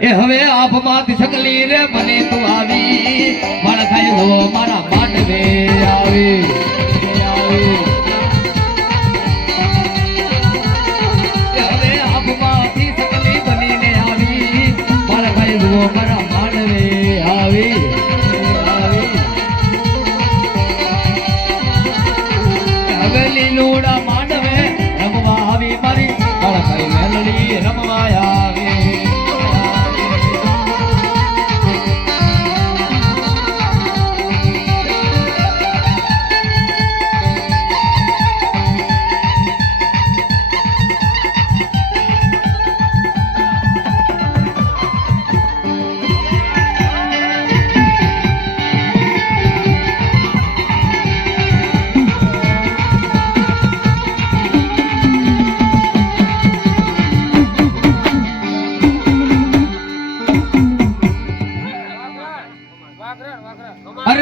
એ હવે આપમાંથી સકલી રે મને તું આવી મારા ખાઈ હો મારા માંડવે આવી. હવે મારા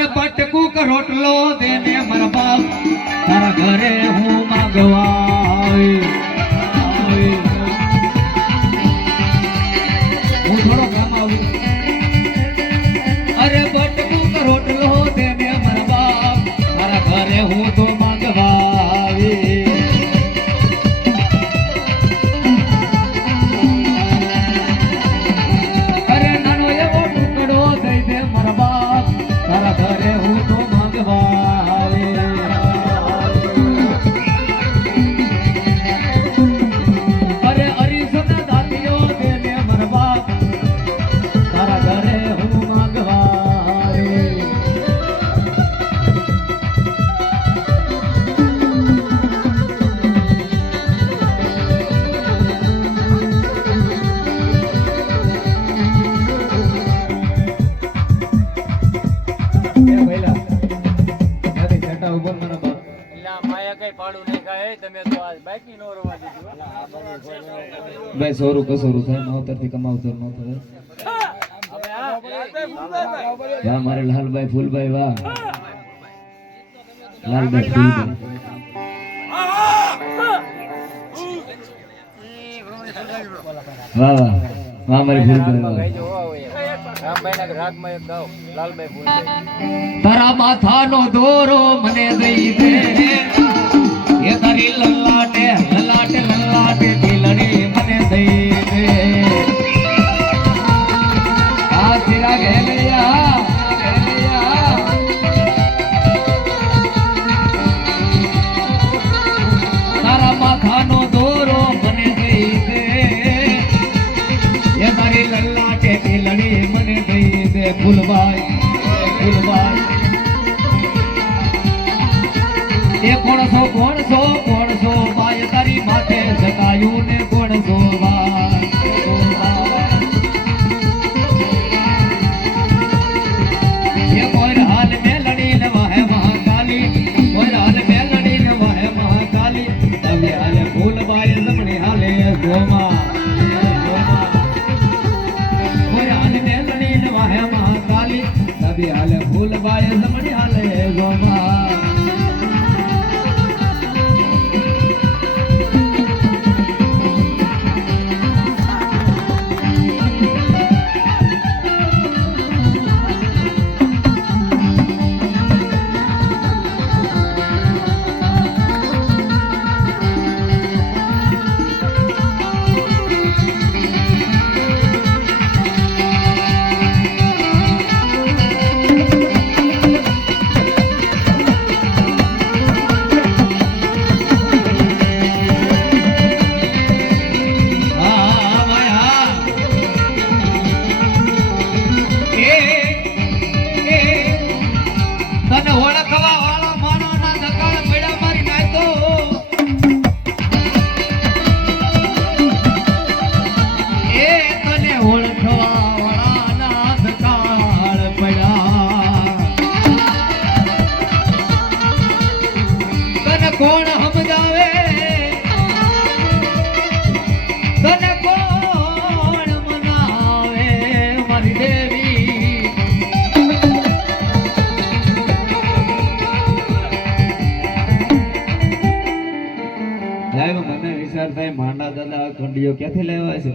અરે બટકું કે રોટલો દેને મારા બાપ. તારા ઘરે હું માંગવા. હું થોડો કામ અરે બટકું રોટલો દેને મારા બાપ. તારા ઘરે હું તો કઈ પાડું નહીં ખાય. તમે તો આ બાકી નો રવા દીધું ભાઈ સોરું કસોરું થાય નવતરથી કમાવતર નો થાય હવે આ વાહ મારે લાલભાઈ ફૂલભાઈ વાહ. લાલભાઈ ફૂલભાઈ. વાહ વાહ. મારી તારા માથાનો દોરો મને દઈ દે. કોણસો કોણસો કોણસો બાય તારી માતા થાય હાલે ફૂલબાએ જમણી હાલે ગોમા. ખંડીઓ ક્યાંથી લેવા છે?